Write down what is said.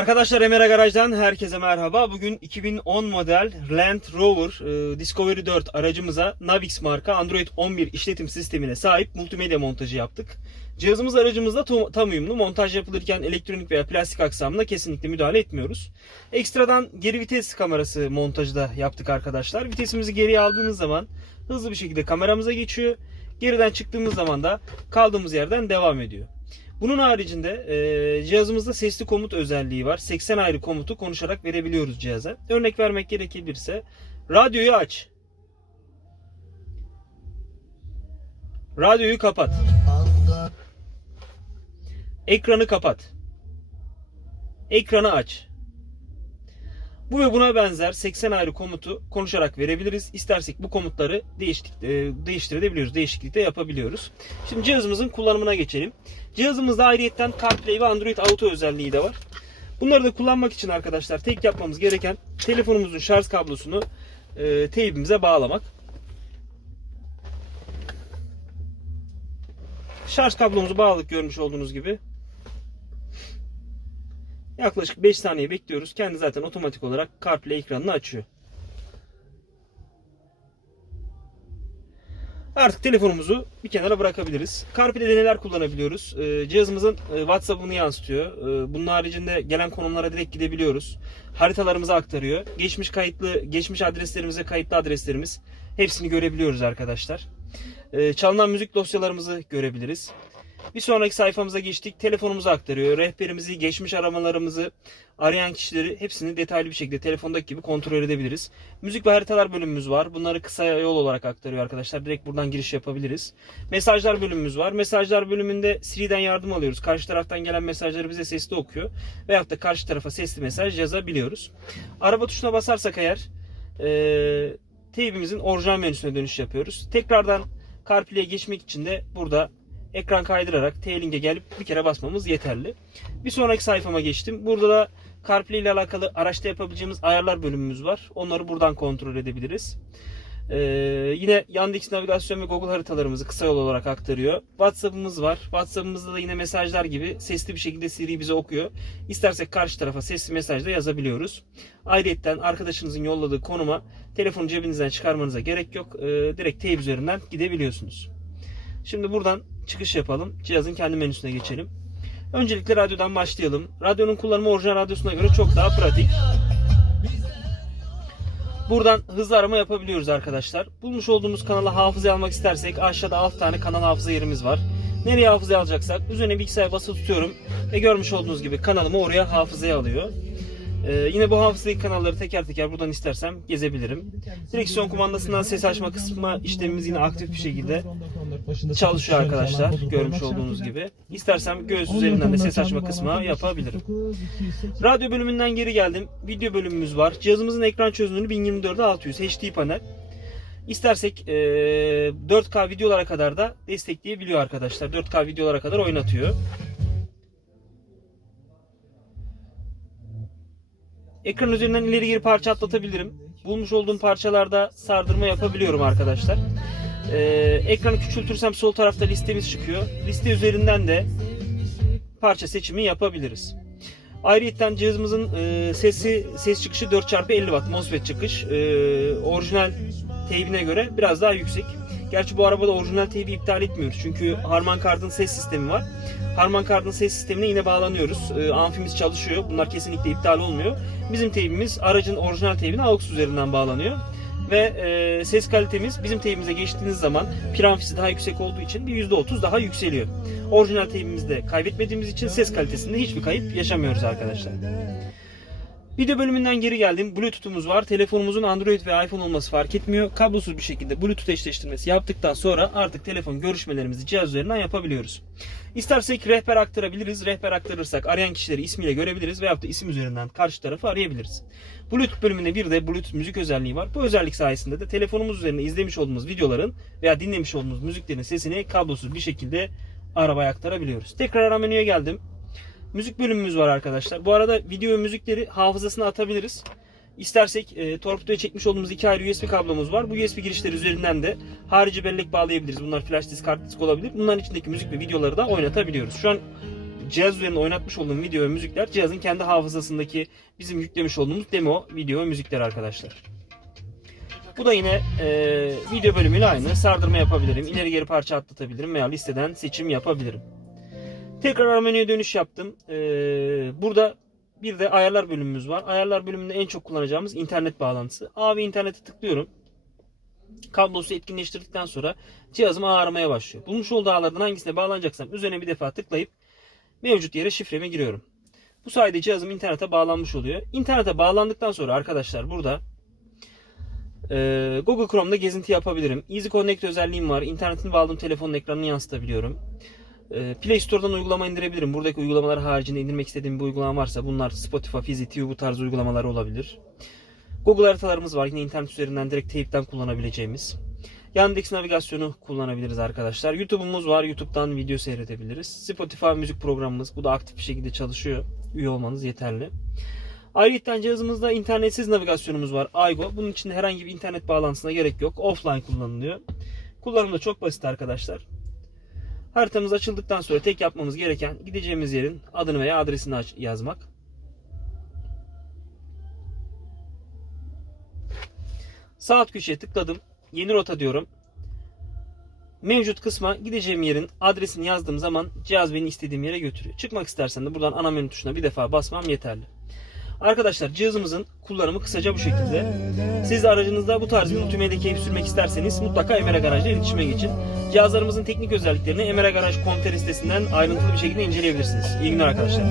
Arkadaşlar Emera Garaj'dan herkese merhaba. Bugün 2010 model Land Rover e, Discovery 4 aracımıza Navix marka Android 11 işletim sistemine sahip multimedya montajı yaptık. Cihazımız aracımızda tam uyumlu. Montaj yapılırken elektronik veya plastik aksamına kesinlikle müdahale etmiyoruz. Ekstradan geri vites kamerası montajı da yaptık arkadaşlar. Vitesimizi geriye aldığımız zaman hızlı bir şekilde kameramıza geçiyor. Geriden çıktığımız zaman da kaldığımız yerden devam ediyor. Bunun haricinde e, cihazımızda sesli komut özelliği var. 80 ayrı komutu konuşarak verebiliyoruz cihaza. Örnek vermek gerekirse radyoyu aç. Radyoyu kapat. Ekranı kapat. Ekranı aç. Bu ve buna benzer 80 ayrı komutu konuşarak verebiliriz. İstersek bu komutları değiştik, e, değiştirebiliyoruz. Değişiklik de yapabiliyoruz. Şimdi cihazımızın kullanımına geçelim. Cihazımızda ayrıyetten CarPlay ve Android Auto özelliği de var. Bunları da kullanmak için arkadaşlar tek yapmamız gereken telefonumuzun şarj kablosunu e, teybimize bağlamak. Şarj kablomuzu bağladık görmüş olduğunuz gibi. Yaklaşık 5 saniye bekliyoruz. Kendi zaten otomatik olarak CarPlay ekranını açıyor. Artık telefonumuzu bir kenara bırakabiliriz. CarPlay'de neler kullanabiliyoruz? Ee, cihazımızın e, WhatsApp'ını yansıtıyor. Ee, bunun haricinde gelen konumlara direkt gidebiliyoruz. Haritalarımızı aktarıyor. Geçmiş kayıtlı, geçmiş adreslerimize kayıtlı adreslerimiz hepsini görebiliyoruz arkadaşlar. Ee, çalınan müzik dosyalarımızı görebiliriz. Bir sonraki sayfamıza geçtik. Telefonumuzu aktarıyor. Rehberimizi, geçmiş aramalarımızı, arayan kişileri hepsini detaylı bir şekilde telefondaki gibi kontrol edebiliriz. Müzik ve haritalar bölümümüz var. Bunları kısa yol olarak aktarıyor arkadaşlar. Direkt buradan giriş yapabiliriz. Mesajlar bölümümüz var. Mesajlar bölümünde Siri'den yardım alıyoruz. Karşı taraftan gelen mesajları bize sesli okuyor. Veyahut da karşı tarafa sesli mesaj yazabiliyoruz. Araba tuşuna basarsak eğer ee, teybimizin orijinal menüsüne dönüş yapıyoruz. Tekrardan CarPlay'e geçmek için de burada ekran kaydırarak T-Link'e gelip bir kere basmamız yeterli. Bir sonraki sayfama geçtim. Burada da CarPlay ile alakalı araçta yapabileceğimiz ayarlar bölümümüz var. Onları buradan kontrol edebiliriz. Ee, yine Yandex navigasyon ve Google haritalarımızı kısa yol olarak aktarıyor. WhatsApp'ımız var. WhatsApp'ımızda da yine mesajlar gibi sesli bir şekilde Siri bize okuyor. İstersek karşı tarafa sesli mesaj da yazabiliyoruz. Ayrıca arkadaşınızın yolladığı konuma telefonu cebinizden çıkarmanıza gerek yok. Ee, direkt teyp üzerinden gidebiliyorsunuz. Şimdi buradan çıkış yapalım. Cihazın kendi menüsüne geçelim. Öncelikle radyodan başlayalım. Radyonun kullanımı orijinal radyosuna göre çok daha pratik. Buradan hızlı arama yapabiliyoruz arkadaşlar. Bulmuş olduğumuz kanala hafızaya almak istersek aşağıda 6 tane kanal hafıza yerimiz var. Nereye hafızaya alacaksak üzerine bilgisayar basılı tutuyorum ve görmüş olduğunuz gibi kanalımı oraya hafızaya alıyor. Ee, yine bu hafızadaki kanalları teker teker buradan istersem gezebilirim. Direksiyon kumandasından ses açma kısmı işlemimiz yine aktif bir şekilde çalışıyor arkadaşlar. Görmüş olduğunuz gibi. İstersem göğüs üzerinden de ses açma kısmı yapabilirim. Radyo bölümünden geri geldim. Video bölümümüz var. Cihazımızın ekran çözünürlüğü 1024'e 600 HD panel. İstersek e, 4K videolara kadar da destekleyebiliyor arkadaşlar. 4K videolara kadar oynatıyor. Ekran üzerinden ileri geri parça atlatabilirim. Bulmuş olduğum parçalarda sardırma yapabiliyorum arkadaşlar. Ee, ekranı küçültürsem sol tarafta listemiz çıkıyor. Liste üzerinden de parça seçimi yapabiliriz. Ayrıca cihazımızın e, sesi ses çıkışı 4x50 Watt MOSFET çıkış. E, orijinal teybine göre biraz daha yüksek. Gerçi bu arabada orijinal teybi iptal etmiyoruz. Çünkü Harman Kardon ses sistemi var. Harman Kardon ses sistemine yine bağlanıyoruz. E, amfimiz çalışıyor. Bunlar kesinlikle iptal olmuyor. Bizim teybimiz aracın orijinal teybine AUX üzerinden bağlanıyor. Ve e, ses kalitemiz bizim teybimize geçtiğiniz zaman pir amfisi daha yüksek olduğu için bir %30 daha yükseliyor. Orijinal teybimizde kaybetmediğimiz için ses kalitesinde hiçbir kayıp yaşamıyoruz arkadaşlar. Video bölümünden geri geldim. Bluetooth'umuz var. Telefonumuzun Android ve iPhone olması fark etmiyor. Kablosuz bir şekilde Bluetooth eşleştirmesi yaptıktan sonra artık telefon görüşmelerimizi cihaz üzerinden yapabiliyoruz. İstersek rehber aktarabiliriz. Rehber aktarırsak arayan kişileri ismiyle görebiliriz veyahut da isim üzerinden karşı tarafı arayabiliriz. Bluetooth bölümünde bir de Bluetooth müzik özelliği var. Bu özellik sayesinde de telefonumuz üzerinde izlemiş olduğumuz videoların veya dinlemiş olduğumuz müziklerin sesini kablosuz bir şekilde arabaya aktarabiliyoruz. Tekrar ara menüye geldim. Müzik bölümümüz var arkadaşlar. Bu arada video ve müzikleri hafızasına atabiliriz. İstersek e, torpidoya çekmiş olduğumuz iki ayrı USB kablomuz var. Bu USB girişleri üzerinden de harici bellek bağlayabiliriz. Bunlar flash disk, kart disk olabilir. Bunların içindeki müzik ve videoları da oynatabiliyoruz. Şu an cihaz üzerinde oynatmış olduğum video ve müzikler cihazın kendi hafızasındaki bizim yüklemiş olduğumuz demo video ve müzikler arkadaşlar. Bu da yine e, video bölümüyle aynı. Sardırma yapabilirim, ileri geri parça atlatabilirim veya listeden seçim yapabilirim. Tekrar ara dönüş yaptım. E, burada bir de ayarlar bölümümüz var. Ayarlar bölümünde en çok kullanacağımız internet bağlantısı. A ve internete tıklıyorum. Kablosu etkinleştirdikten sonra cihazım ağ aramaya başlıyor. Bulmuş olduğu ağlardan hangisine bağlanacaksam üzerine bir defa tıklayıp mevcut yere şifreme giriyorum. Bu sayede cihazım internete bağlanmış oluyor. İnternete bağlandıktan sonra arkadaşlar burada e, Google Chrome'da gezinti yapabilirim. Easy Connect özelliğim var. İnternetini bağladığım telefonun ekranını yansıtabiliyorum. E, Play Store'dan uygulama indirebilirim. Buradaki uygulamalar haricinde indirmek istediğim bir uygulama varsa bunlar Spotify, Fizi TV bu tarz uygulamalar olabilir. Google haritalarımız var. Yine internet üzerinden direkt teyipten kullanabileceğimiz. Yandex navigasyonu kullanabiliriz arkadaşlar. YouTube'umuz var. YouTube'dan video seyredebiliriz. Spotify müzik programımız. Bu da aktif bir şekilde çalışıyor. Üye olmanız yeterli. Ayrıca cihazımızda internetsiz navigasyonumuz var. Aygo. Bunun için herhangi bir internet bağlantısına gerek yok. Offline kullanılıyor. Kullanımı da çok basit arkadaşlar. Haritamız açıldıktan sonra tek yapmamız gereken gideceğimiz yerin adını veya adresini yazmak. Sağ alt köşeye tıkladım. Yeni rota diyorum. Mevcut kısma gideceğim yerin adresini yazdığım zaman cihaz beni istediğim yere götürüyor. Çıkmak istersen de buradan ana menü tuşuna bir defa basmam yeterli. Arkadaşlar cihazımızın kullanımı kısaca bu şekilde. Siz de aracınızda bu tarz bir multimedya keyif sürmek isterseniz mutlaka Emere Garaj'la iletişime geçin. Cihazlarımızın teknik özelliklerini Emere Garaj.com sitesinden ayrıntılı bir şekilde inceleyebilirsiniz. İyi günler arkadaşlar.